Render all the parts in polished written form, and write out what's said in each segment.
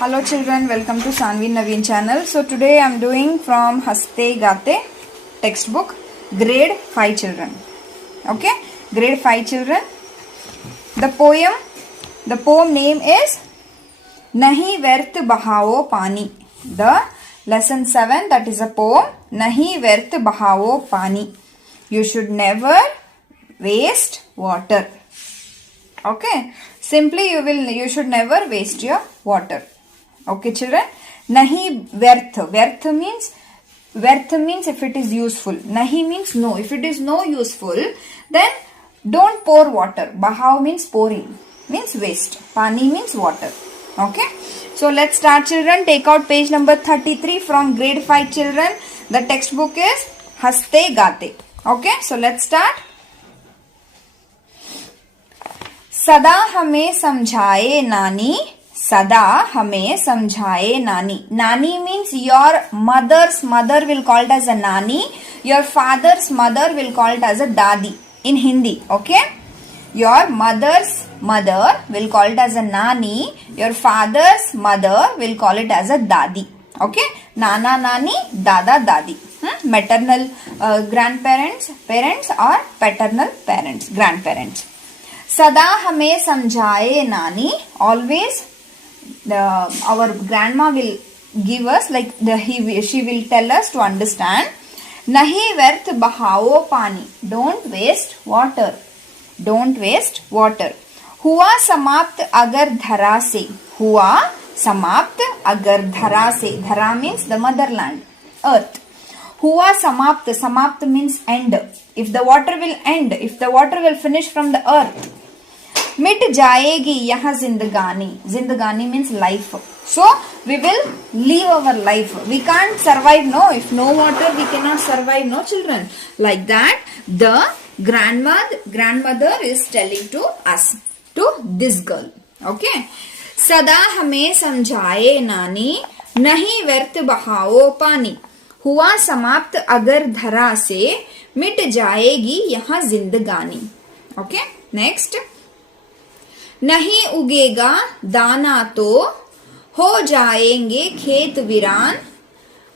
Hello children, welcome to Sanvi Naveen channel. So today I am doing from Haste Gate textbook, grade 5 children. Okay, grade 5 children. The poem name is Nahi Vyarth Bahao Pani. The lesson 7, that is a poem, Nahi Vyarth Bahao Pani. You should never waste water. Okay, simply you should never waste your water. Okay children, nahi vyarth means if it is useful. Nahi means no. If it is no useful, then don't pour water. Bahav means pouring, means waste. Pani means water. Okay, so let's start children. Take out page number 33 from grade 5 children. The textbook is Haste Gate. Okay, so let's start. सदा हमें समझाए नानी, सदा हमें समझाए नानी. Nani means your mother's mother will call it as a nani. Your father's mother will call it as a dadi in Hindi. Okay, your mother's mother will call it as a nani. Your father's mother will call it as a dadi. Okay, nana nani, dada dadi. Maternal grandparents, parents, or paternal parents, grandparents. सदा हमें समझाए नानी, always our grandma will give us, like she will tell us to understand. Nahi व्यर्थ बहाओ पानी, don't waste water, don't waste water. हुआ समाप्त अगर धरा से, हुआ समाप्त अगर धरा से, धरा means the motherland, earth. हुआ समाप्त, समाप्त means end. If the water will end, if the water will finish from the earth, मिट जाएगी यहाँ जिंदगानी. जिंदगानी means life. So we will live our life. We can't survive, no. If no water, we cannot survive, no children. Like that, the grandmother is telling to us, to this girl. Okay. सदा हमें समझाए नानी, नहीं व्यर्थ बहाओ पानी. हुआ समाप्त अगर धरा से, मिट जाएगी यहाँ जिंदगानी. Okay. Next. नहीं उगेगा दाना तो हो जाएंगे खेत वीरान.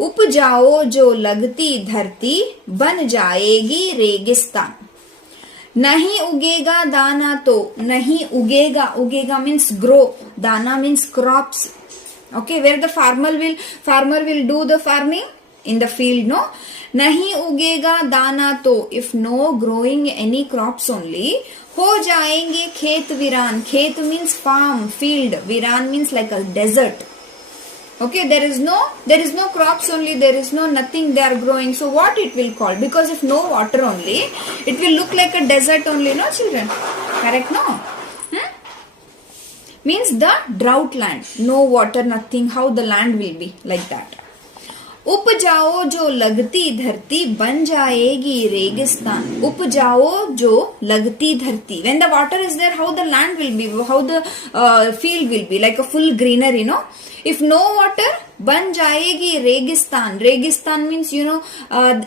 उपजाओ जो लगती धरती बन जाएगी रेगिस्तान. नहीं उगेगा दाना तो, नहीं उगेगा, उगेगा means grow, दाना means crops. Okay, where the farmer will do the farming in the field, no. नहीं उगेगा दाना तो, if no growing any crops only, हो जाएंगे खेत वीरान. खेत means farm, field. वीरान means like a desert. Okay, there is no crops only, there is no nothing they are growing. So what it will call? Because if no water only, it will look like a desert only, no children? Correct, no? Means the drought land. No water, nothing. How the land will be? Like that. उपजाओ जो लगती धरती बन जाएगी रेगिस्तान. उपजाओ जो लगती धरती. When the water is there, how the land will be, how the field will be, like a full greenery, no. If no water, बन जाएगी रेगिस्तान. रेगिस्तान means, you know,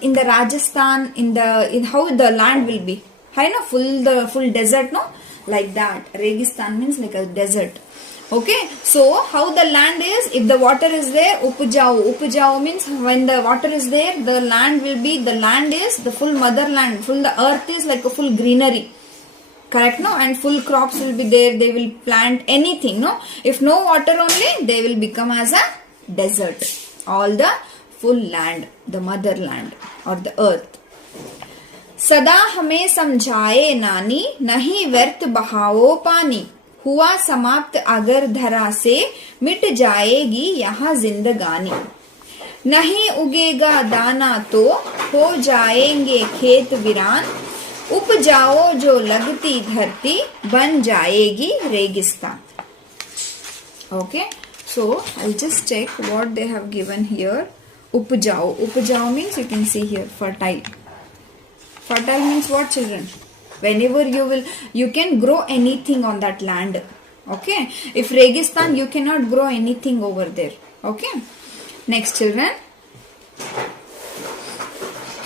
in the Rajasthan, in how the land will be, full desert, no, like that. Registan means like a desert. Okay, so how the land is, if the water is there, upajao means when the water is there, the land is the full motherland, the earth is like a full greenery. Correct, no? And full crops will be there, they will plant anything, no? If no water only, they will become as a desert. All the full land, the motherland or the earth. सदा हमें समझाए नानी, नहीं व्यर्थ बहाओ पानी. हुआ समाप्त अगर धरा से, मिट जाएगी यहाँ जिंदगानी. नहीं उगेगा दाना तो हो जाएंगे खेत वीरान. उपजाओ जो लगती धरती बन जाएगी रेगिस्तान. Okay, so I'll just check what they have given here. Upjao. Upjao means you can see here fertile. Fertile means what children? Whenever you can grow anything on that land. Okay. If Registan, you cannot grow anything over there. Okay. Next children.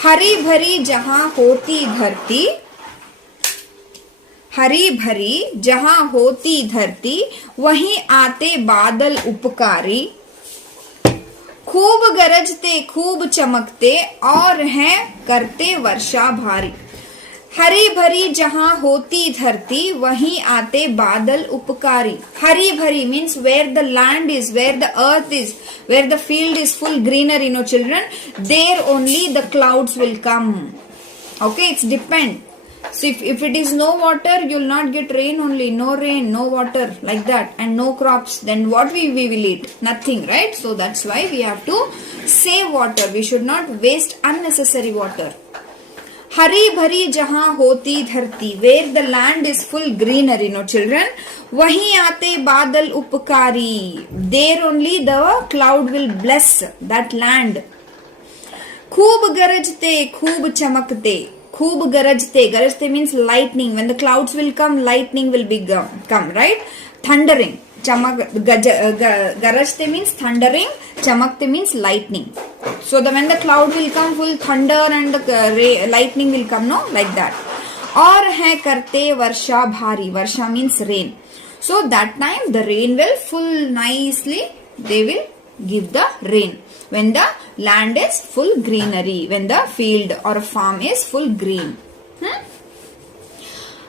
हरी भरी जहां होती धरती, हरी भरी जहां होती धरती वहीं आते बादल उपकारी, खूब गरजते खूब चमकते और हैं करते वर्षा भारी। हरी भरी जहां होती धरती वहीं आते बादल उपकारी। हरी भरी means where the land is, where the earth is, where the field is full greenery, no children, there only the clouds will come. Okay, it's depend. So if it is no water, you will not get rain only. No rain, no water, like that, and no crops. Then what we will eat? Nothing, right? So that's why we have to save water. We should not waste unnecessary water. हरी भरी जहां होती धरती, where the land is full greenery, no children, वहीं आते बादल उपकारी, there only the cloud will bless that land. खूब गरजते खूब चमकते, खूब गरजते, गरजते means lightning, when the clouds will come, lightning will be come, right? Thundering, garajte means thundering, chamakte means lightning. So when the cloud will come, full thunder and the lightning will come, no, like that. और है करते वर्षा भारी, वर्षा means rain. So that time the rain will full nicely, they will give the rain. When the land is full greenery, when the field or farm is full green.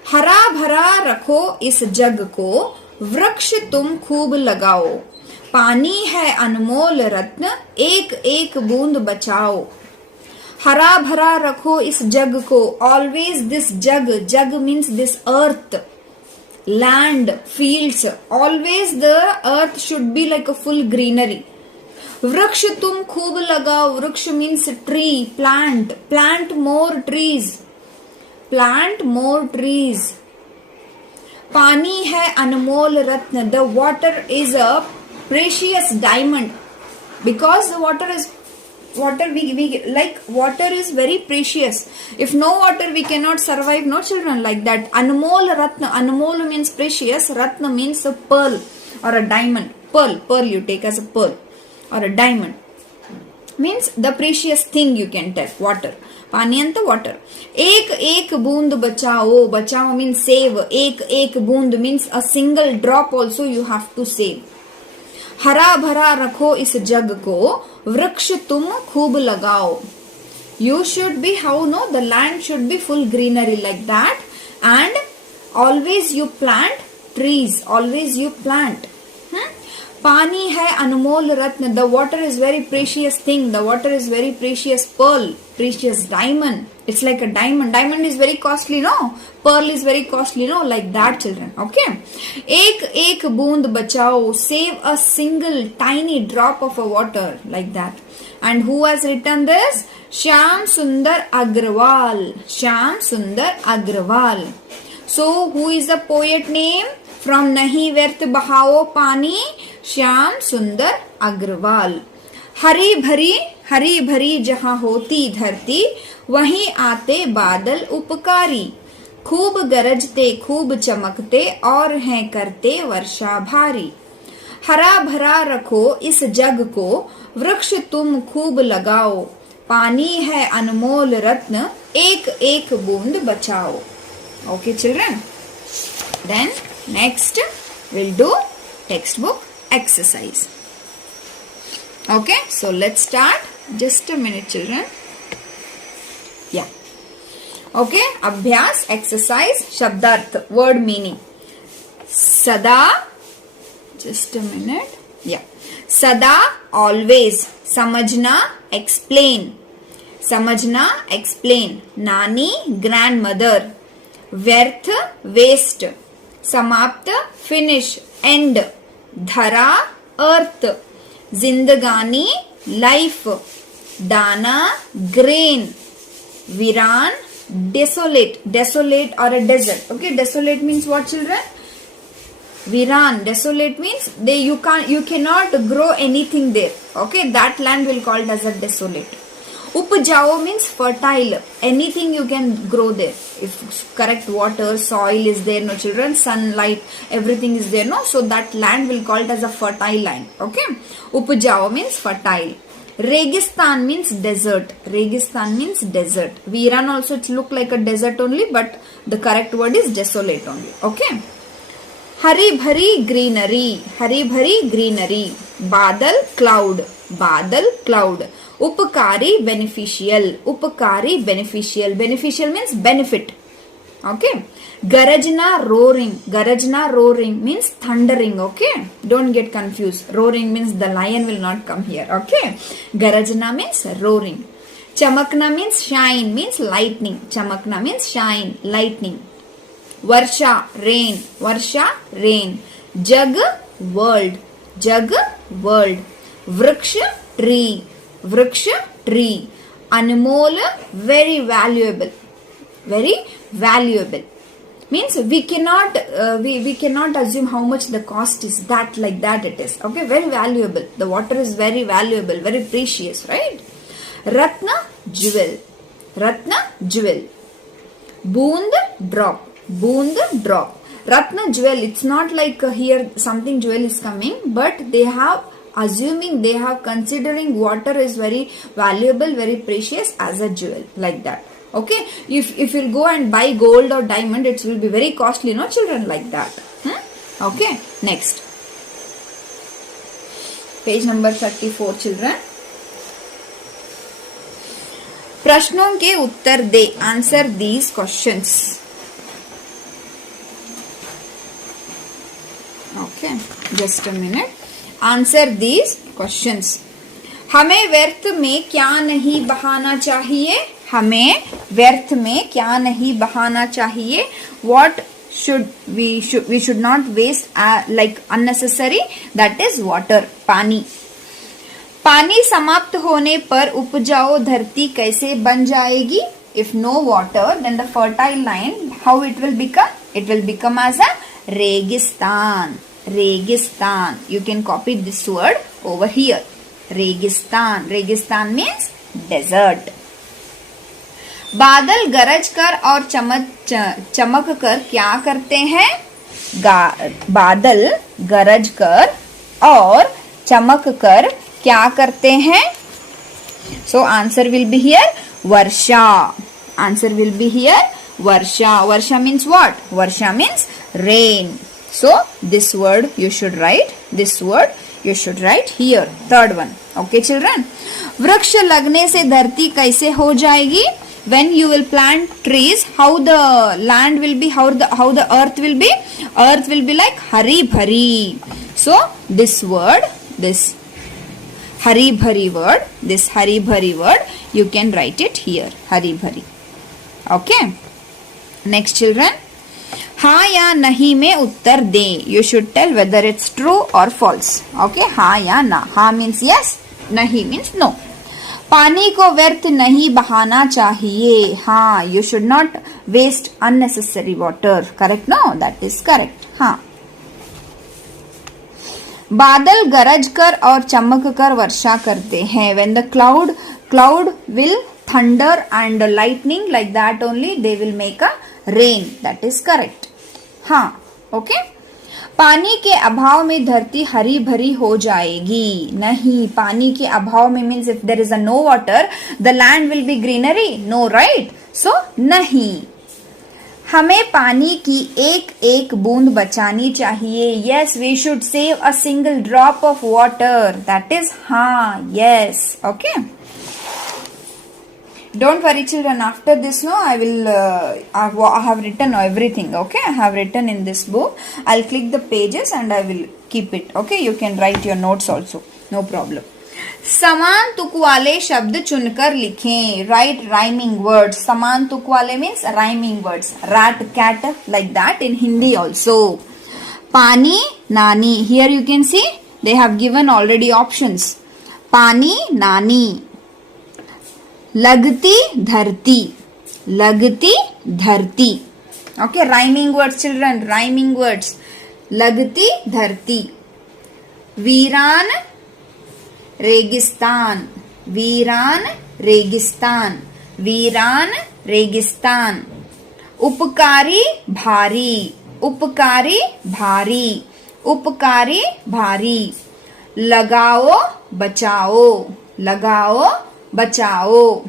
हरा भरा रखो इस जग को, वृक्ष तुम खूब लगाओ, पानी है अनमोल रत्न, एक एक बूंद बचाओ। हरा भरा रखो इस जग को, always this jug, jug means this earth, land, fields, always the earth should be like a full greenery. वृक्ष तुम खूब लगाओ, वृक्ष means tree, plant, plant more trees, plant more trees. पानी है अनमोल रत्न, the water is a precious diamond, because the water is we like water is very precious. If no water we cannot survive, no children, like that. Anmol ratna, anmol means precious, ratna means a pearl or a diamond. Pearl you take as a pearl or a diamond, means the precious thing you can take. Water, पानी and the water. एक एक बूंद बचाओ, बचाओ means save, एक एक बूंद means a single drop also you have to save. हरा भरा रखो इस जग को, वृक्ष तुम खूब लगाओ. You should be, how no, the land should be full greenery like that, and always you plant trees, always you plant. पानी है अनमोल रत्न, the water is very precious thing, the water is very precious pearl, precious diamond. It's like a diamond. Diamond is very costly, no? Pearl is very costly, no? Like that, children. Okay. एक एक बूंद बचाओ, save a single tiny drop of a water, like that. And who has written this? Shyam Sundar Agrawal. Shyam Sundar Agrawal. So who is the poet name? From Nahi Vyarth Bahao Pani, Shyam Sundar Agrawal. हरी भरी जहां होती धरती, वहीं आते बादल उपकारी, खूब गरजते खूब चमकते और हैं करते वर्षा भारी. हरा भरा रखो इस जग को, वृक्ष तुम खूब लगाओ, पानी है अनमोल रत्न, एक एक बूंद बचाओ. Okay children, then next we'll do textbook exercise. Okay, so let's start. Just a minute children. Yeah. Okay, abhyas exercise shabdarth, word meaning. Sada, just a minute. Yeah. Sada, always. Samajhna, explain. Samajhna, explain. Nani, grandmother. Vyarth, waste. Samapta, finish, end. Dhara, earth. Zindagani, life. Dana, grain. Viran, desolate. Desolate or a desert. Okay, desolate means what children? Viran, desolate means you cannot grow anything there. Okay, that land will called as a desolate. Upjao means fertile. Anything you can grow there. If correct water, soil is there, no children, sunlight, everything is there, no. So that land will called as a fertile land. Okay. Upjao means fertile. Registan means desert. Registan means desert. Viran also it look like a desert only, but the correct word is desolate only. Okay. Hari bhari greenery. Hari bhari greenery. Badal cloud. Badal cloud. Upakari beneficial. Upakari beneficial. Beneficial means benefit. Okay. Garajna roaring. Garajna roaring means thundering. Okay. Don't get confused. Roaring means the lion will not come here. Okay. Garajna means roaring. Chamakna means shine, means lightning. Chamakna means shine, lightning. Varsha, rain. Varsha, rain. Jag, world. Jag, world. Vriksha, tree. Vriksha, tree. Anmol, very valuable. Very valuable. Means we cannot we cannot assume how much the cost is, that like that it is. Okay, very valuable. The water is very valuable, very precious, right? Ratna, jewel. Ratna, jewel. Boond, drop. Boond, drop. Ratna, jewel. It's not like here something jewel is coming, but they have assuming, they have considering water is very valuable, very precious as a jewel, like that. Okay, if you'll go and buy gold or diamond, it will be very costly, no children, like that. Okay, next page number 34 children. प्रश्नों के उत्तर दे. Answer these questions. Okay, just a minute. Answer these questions. हमें व्यर्थ में क्या नहीं बहाना चाहिए. हमें व्यर्थ में क्या नहीं बहाना चाहिए. What should we should not waste like unnecessary, that is water, पानी. पानी समाप्त होने पर उपजाऊ धरती कैसे बन जाएगी. If no water, then the fertile land, how it will become? It will become as a रेगिस्तान. रेगिस्तान. You can copy this word over here. रेगिस्तान. रेगिस्तान means desert. बादल गरज कर और चमक कर क्या करते हैं. बादल गरज कर और चमक कर क्या करते हैं. So answer will be here Varsha. Answer will be here Varsha. Varsha means what? Varsha means rain. So this word you should write. This word you should write here. Third one. Okay children. वृक्ष लगने से धरती कैसे हो जाएगी. When you will plant trees, how the land will be, how the earth will be. Earth will be like hari bhari. So this word, this hari bhari word, this hari bhari word, you can write it here. Hari bhari. Okay. Next children. हाँ या नहीं में उत्तर दें. You should tell whether it's true or false. Okay. हाँ या ना. हाँ means yes. नहीं means no. पानी को व्यर्थ नहीं बहाना चाहिए. हाँ, you should not waste unnecessary water. Correct? No, that is correct. हाँ. बादल गरज कर और चमक कर वर्षा करते हैं. When the cloud will thunder and lightning, like that only they will make a rain. That is correct. हाँ. Okay. पानी के अभाव में धरती हरी भरी हो जाएगी. नहीं, पानी के अभाव में means if there is a no water, the land will be greenery. No, right? So नहीं. हमें पानी की एक एक बूंद बचानी चाहिए. Yes, we should save a single drop of water. That is हाँ. Yes. Okay. Don't worry children, after this no I will I have written everything. Okay, I have written in this book. I'll click the pages and I will keep it. Okay, you can write your notes also, no problem. समान तुक वाले शब्द चुनकर लिखें. Write rhyming words. समान तुक वाले means rhyming words. Rat, cat, like that in Hindi also. पानी, नानी. Here you can see they have given already options. पानी, नानी. लगती धरती. लगती धरती. Okay, rhyming words children, rhyming words. लगती धरती. वीरान रेगिस्तान. वीरान रेगिस्तान. वीरान रेगिस्तान. उपकारी भारी. उपकारी भारी. उपकारी भारी. लगाओ बचाओ. लगाओ बचाओ,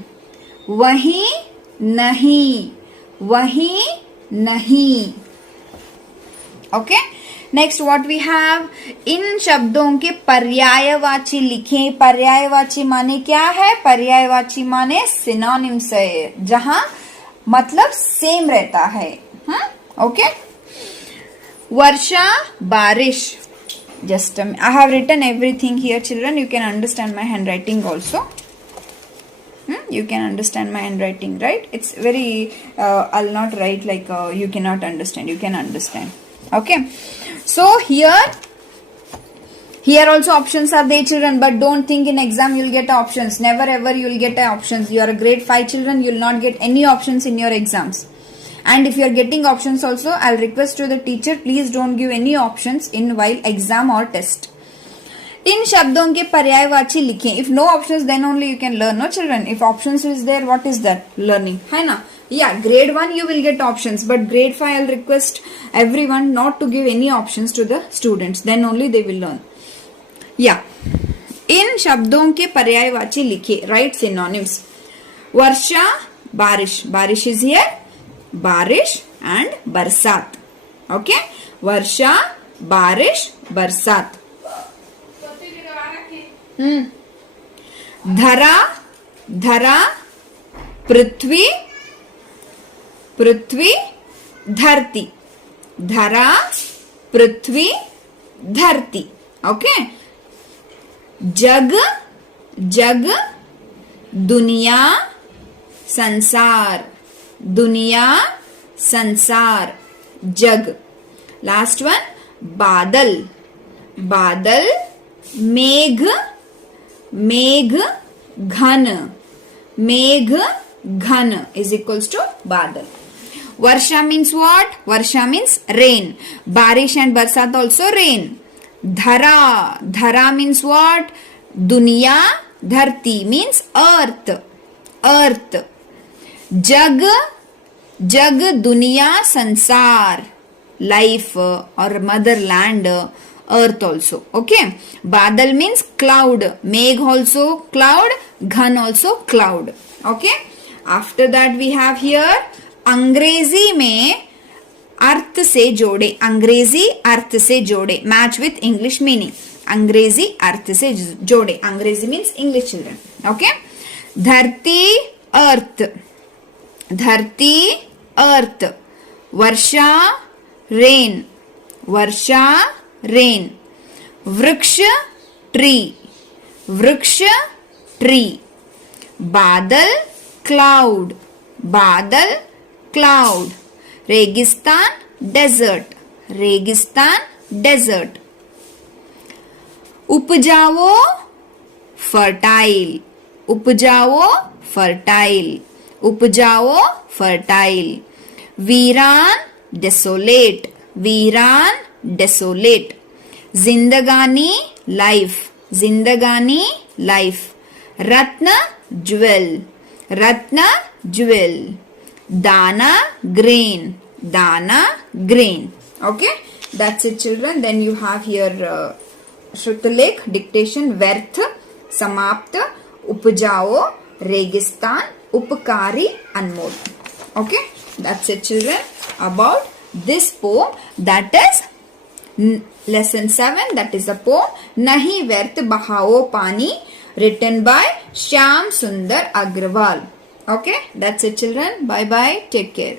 वहीं नहीं, वहीं नहीं। Okay, next what we have, इन शब्दों के पर्यायवाची लिखें। पर्यायवाची माने क्या है? पर्यायवाची माने सिनोनिम्स है, जहां मतलब सेम रहता है। ओके, वर्षा, बारिश। Just I have written everything here, children. You can understand my handwriting also. You can understand my handwriting, right? It's very. I'll not write like you cannot understand. You can understand. Okay. So here also options are there, children. But don't think in exam you'll get options. Never ever you'll get options. You are a grade 5 children. You'll not get any options in your exams. And if you are getting options also, I'll request to the teacher, please don't give any options in while exam or test. इन शब्दों के पर्यायवाची लिखें. If no options, then only you can learn, no children. If options is there, what is that? Learning, है ना? Yeah, grade 1 you will get options, but grade 5 I'll request everyone not to give any options to the students. Then only they will learn. Yeah. इन शब्दों के पर्यायवाची लिखे. Write synonyms. वर्षा, बारिश. बारिश is here. बारिश and बरसात. Okay, वर्षा, बारिश, बरसात. धरा, धरा, पृथ्वी, पृथ्वी, धरती. धरा, पृथ्वी, धरती. Okay, जग, जग, दुनिया, संसार. दुनिया, संसार, जग. लास्ट वन, बादल. बादल, मेघ, मेघ, घन. मेघ, घन is equals to बादल. Varsha means what? Varsha means rain. Barish and barsat also rain. Dhara. Dhara means what? Duniya. Dharti means earth. Earth. जग, जग, दुनिया, संसार, लाइफ और motherland, earth also. Okay, badal means cloud, megh also cloud, ghan also cloud. Okay, after that we have here अंग्रेजी में अर्थ से जोड़े. अंग्रेजी अर्थ से जोड़े, match with English meaning. अंग्रेजी अर्थ से जोड़े. अंग्रेजी मीन्स इंग्लिश चिल्ड्रन. ओके, धरती, अर्थ. धरती, अर्थ. वर्षा, रेन. वर्षा, रेन. वृक्ष, ट्री. वृक्ष, ट्री. बादल, क्लाउड. बादल, क्लाउड. रेगिस्तान, डेजर्ट. रेगिस्तान, डेजर्ट. उपजाओ, फर्टाइल. उपजाओ, फर्टाइल. उपजाओ, फर्टाइल. वीरान, डेसोलेट. वीरान, डेसोलेट. जिंदगानी, लाइफ. जिंदगानी, लाइफ. रत्न, ज्वेल. रत्न, ज्वेल. दाना, grain. Dana, grain. Okay, that's it, children. Then you have here Shrutilekh, dictation, Vyarth, Samapta, Upjao, Registan, Upkari, Anmol. Okay, that's it, children, about this poem, that is lesson 7, that is the poem Nahi Vyarth Bahao Pani, written by Shyam Sundar Agrawal. Okay, that's it, children. Bye bye. Take care.